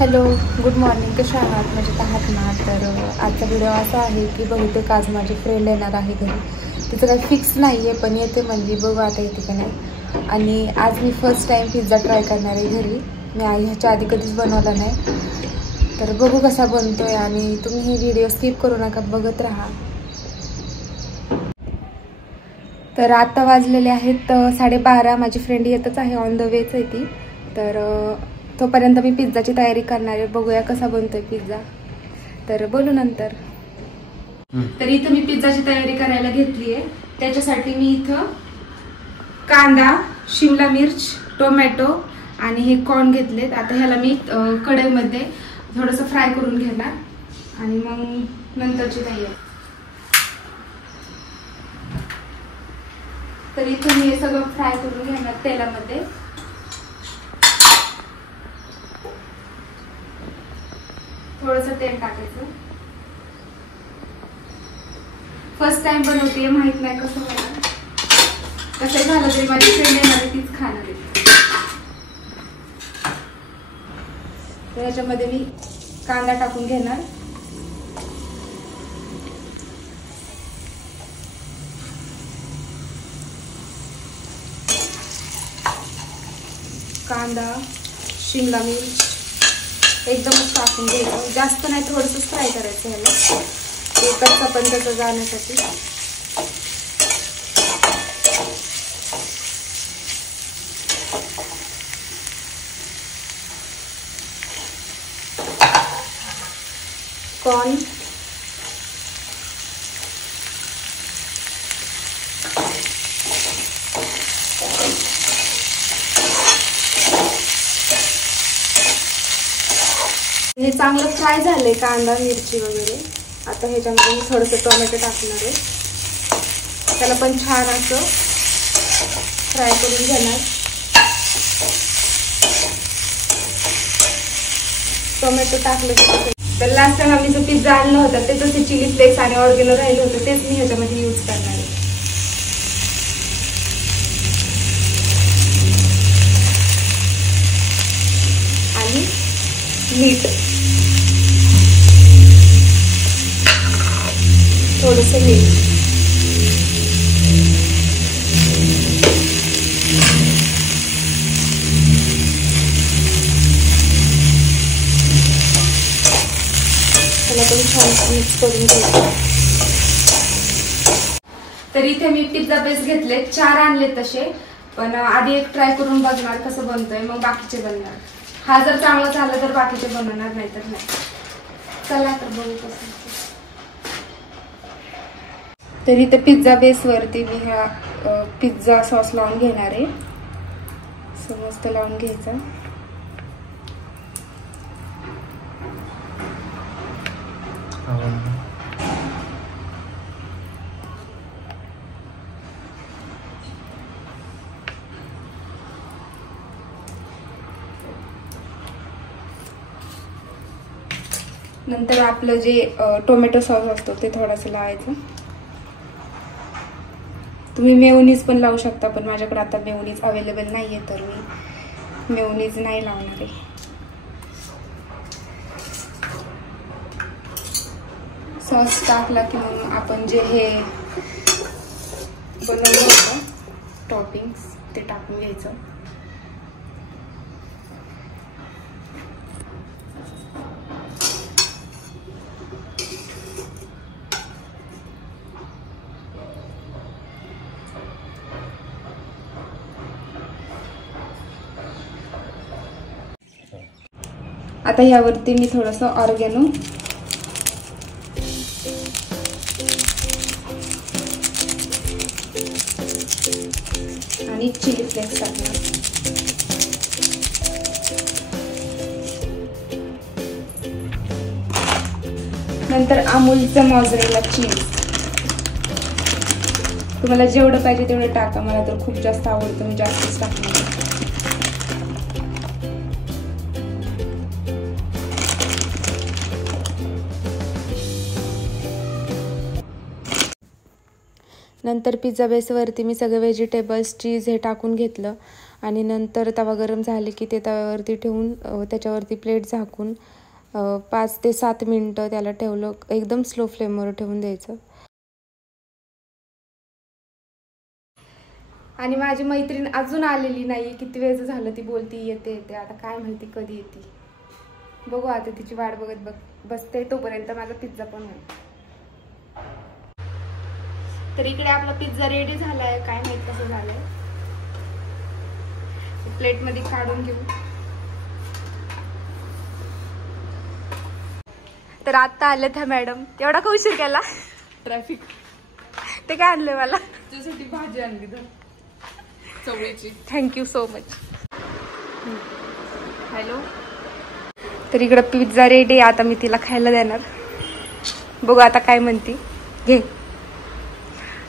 Hello, good morning. कशा आहात? मजेत आहात ना? तर आजचा व्हिडिओ असा आहे की बहुतेक आज माझी फ्रेंड येणार आहे घरी. तिचं काही फिक्स नाही आहे, पण येते म्हणजे बघू आता येते का नाही. आणि आज मी फर्स्ट टाईम पिझ्झा ट्राय करणार आहे घरी. मी ह्याच्या आधी कधीच बनवला नाही, तर बघू कसा बनतोय. आणि तुम्ही ही व्हिडिओ स्किप करू नका, बघत राहा. तर आता वाजलेले आहेत 12:30. माझी फ्रेंड येतच आहे, ऑन द वेच आहे ती. तर तोपर्यंत मी पिझ्झाची तयारी करणार आहे. बघूया कसा बनतोय पिझ्झा, तर बोलू नंतर. तर इथं मी पिझ्झाची तयारी करायला घेतली आहे. त्याच्यासाठी मी इथं कांदा, शिमला मिर्च, टोमॅटो आणि हे कॉर्न घेतलेत. आता ह्याला मी कढईमध्ये थोडंसं फ्राय करून घेणार आणि मग नंतरची तयारी. तर इथं मी हे सगळं फ्राय करून घेणार तेलामध्ये. थोडंसं तेल टाकायचं. फर्स्ट टाइम बनवते, माहित नाही कसं होणार. कसं झालं तरी माझी फ्रेंड येणार, तीच खाणार आहे. तर याच्यामध्ये मी कांदा टाकून घेणार. कांदा, शिमला मिर्च एकदमच टाकून घ्यायचं. जास्त नाही, थोडंसं फ्राय करायचं ह्याला, ते कच्चा पण त्याचं जाण्यासाठी. कॉर्न, हे चांगलं फ्राय झालंय कांदा मिरची वगैरे. आता ह्याच्यामध्ये मी थोडंसं टोमॅटो टाकणार आहे. त्याला पण छान असं फ्राय करून घेणार. टोमॅटो टाकलं की तर लास्ट टाइम आम्ही जो पिझ्झा आणला होता त्याचं ते चिली फ्लेक्स आणि ऑर्गेनो राहिलं होतं, तेच मी ह्याच्यामध्ये यूज करणार आहे. आणि मीठ, थोडंसं मीठ. त्याला पण छान मिक्स करून घ्यायचं. तर इथे मी पिझ्झा बेस घेतले, 4 आणले तसे. पण आधी एक ट्राय करून बघणार कसं बनतोय, मग बाकीचे बनणार. हा जर चांगला झाला तर बाकीचे बनवणार, नाही तर नाही. चला तर बघू कसं. तर इथे पिझ्झा बेस वरती मी हा पिझ्झा सॉस लावून घेणार आहे. मस्त लावून घ्यायचा. नंतर आपलं जे टोमॅटो सॉस असतो ते थोडंसं लावायचं. तुम्ही मेयोनीज पण लावू शकता, पण माझ्याकडे आता मेयोनीज अवेलेबल नाहीये, तर मी मेयोनीज नाही लावणार आहे. सॉस टाकला की मग आपण जे हे बनवलं होतं टॉपिंग्स ते टाकून घ्यायचं. आता यावरती मी थोडंसं ऑर्गेनो आणि चिली फ्लेक्स टाकणार. नंतर अमूलचं मॉझरेला चीज. तुम्हाला जेवढं पाहिजे तेवढं टाका. मला तर खूप जास्त आवडतं, मी जास्तच टाकणार. नंतर पिझ्झा बेसवरती मी सगळे व्हेजिटेबल्स, चीज हे टाकून घेतलं आणि नंतर तवा गरम झाले की ते तव्यावरती ठेवून त्याच्यावरती प्लेट झाकून 5 ते 7 मिनटं त्याला ठेवलं. एकदम स्लो फ्लेमवर ठेवून द्यायचं. आणि माझी मैत्रीण अजून आलेली नाही. किती वेळ झालं ती बोलती येते येते. आता काय माहिती कधी येते. बघू आता तिची वाट बघत बसते. तोपर्यंत माझा पिझ्झा पण होईल. तर इकडे आपला पिझ्झा रेडी झालाय. काय माहित कसं झालंय. प्लेट मध्ये काढून घेऊ. तर आता आले त्या मॅडम. एवढा का उशीर केला. ट्रॅफिक. ते काय आणलंय मला. तुझ्यासाठी भाजी आणली चवळीची. Thank you so much. हॅलो. तर इकडं पिझ्झा रेडी. आता मी तिला खायला देणार. बघू आता काय म्हणती. घे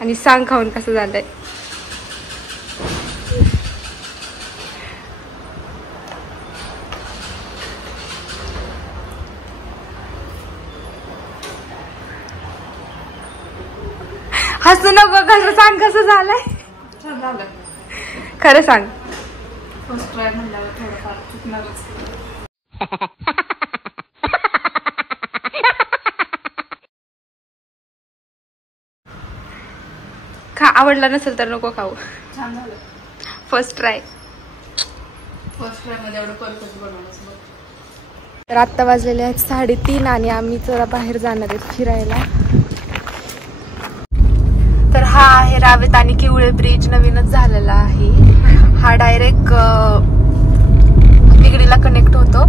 आणि सांग खाऊन कसं झालंय. हसू नको. कसं सांग कसं झालंय. छान झालं. खरं सांग. फर्स्ट ट्राय म्हणल्यावर थोडंफार चुकणारच. खा. आवडला नसेल तर नको खाऊ. छान झालं. First try. फर्स्ट ट्राय मध्ये एवढं परफेक्ट बनवलंस बघ. तर आत्ता वाजलेले आहेत 3:30 आणि आम्ही जरा बाहेर जाणार आहेत फिरायला. तर हा आहे रावेत आणि किवळे ब्रिज. नवीनच झालेला आहे. हा डायरेक्ट निगडीला कनेक्ट होतो.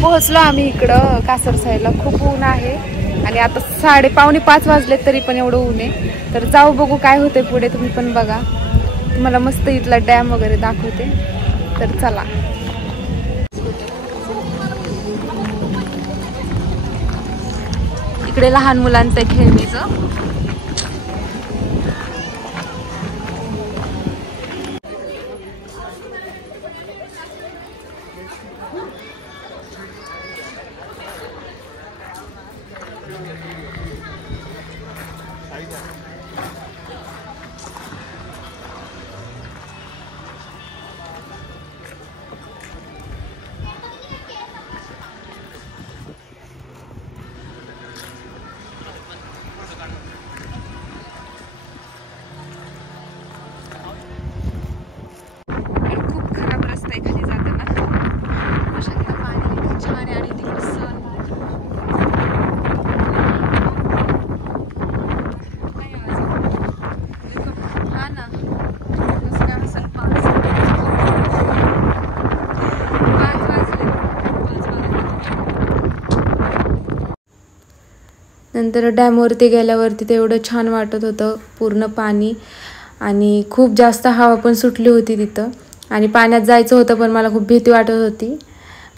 पोहोचलो आम्ही इकडं कासर साईडला. खूप ऊन आहे आणि आता 4:45 वाजले तरी पण एवढं ऊन आहे. तर जाऊ बघू काय होते पुढे. तुम्ही पण बघा. तुम्हाला मस्त इथला डॅम वगैरे दाखवते. तर चला. इकडे लहान मुलांचं खेळणीचं. नंतर डॅमवरती गेल्यावरती ते एवढं छान वाटत होतं. पूर्ण पाणी आणि खूप जास्त हवा पण सुटली होती तिथं. आणि पाण्यात जायचं होतं पण मला खूप भीती वाटत होती.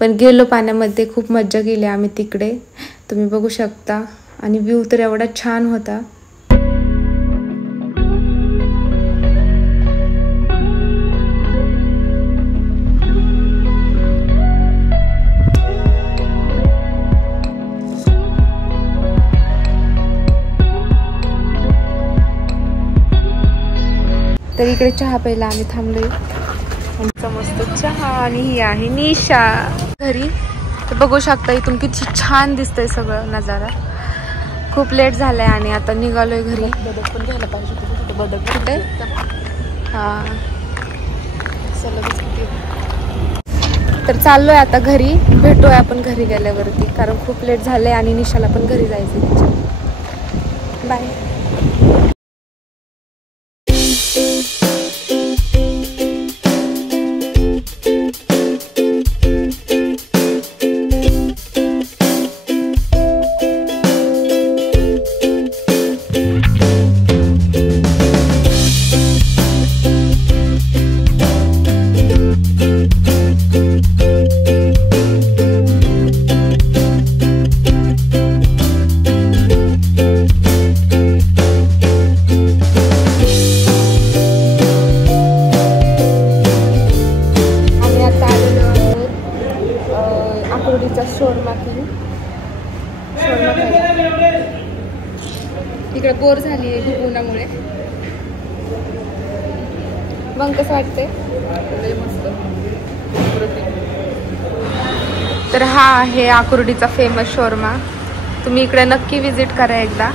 पण गेलो पाण्यामध्ये. खूप मज्जा केली आम्ही तिकडे. तुम्ही बघू शकता. आणि व्ह्यू तर एवढा छान होता. तर इकडे चहा प्यायला आम्ही थांबलोय. आमचा मस्त चहा. आणि ही आहे निशा घरी. तर बघू शकता इथून किती छान दिसतंय सगळं नजारा. खूप लेट झालाय आणि आता निघालोय घरी. बदक पण घ्यायला पाहिजे होतं. बदक कुठे. हा तर चाललोय आता घरी. भेटूया आपण घरी गेल्यावरती. कारण खूप लेट झालंय आणि निशाला पण घरी जायचं तिच्या. बाय. शोरमा खायला. इकडे बोर झाली आहे खूप उन्हामुळे. मग कसं वाटतंय? मस्त. तर हा आहे आकुर्डीचा फेमस शोरमा. तुम्ही इकडे नक्की विजिट करा एकदा.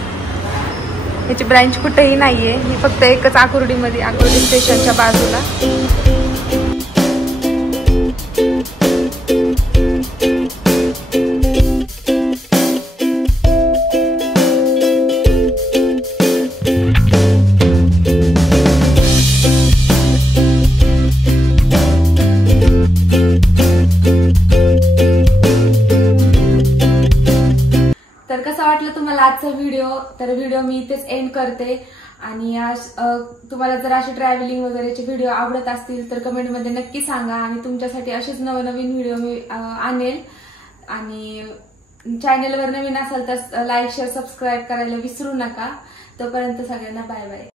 ह्याची ब्रँच कुठेही नाहीये, ही फक्त एकच आकुर्डीमध्ये, आकुर्डी स्टेशनच्या बाजूला. तर कसा वाटलं तुम्हाला आजचा व्हिडिओ? तर व्हिडिओ मी इथेच एंड करते. आणि आज तुम्हाला जर असे ट्रॅव्हलिंग वगैरेचे व्हिडिओ आवडत असतील तर कमेंटमध्ये नक्की सांगा. आणि तुमच्यासाठी असेच नवनवीन व्हिडिओ मी आणेल. आणि चॅनेलवर नवीन असाल तर लाईक शेअर सबस्क्राईब करायला विसरू नका. तोपर्यंत सगळ्यांना बाय बाय.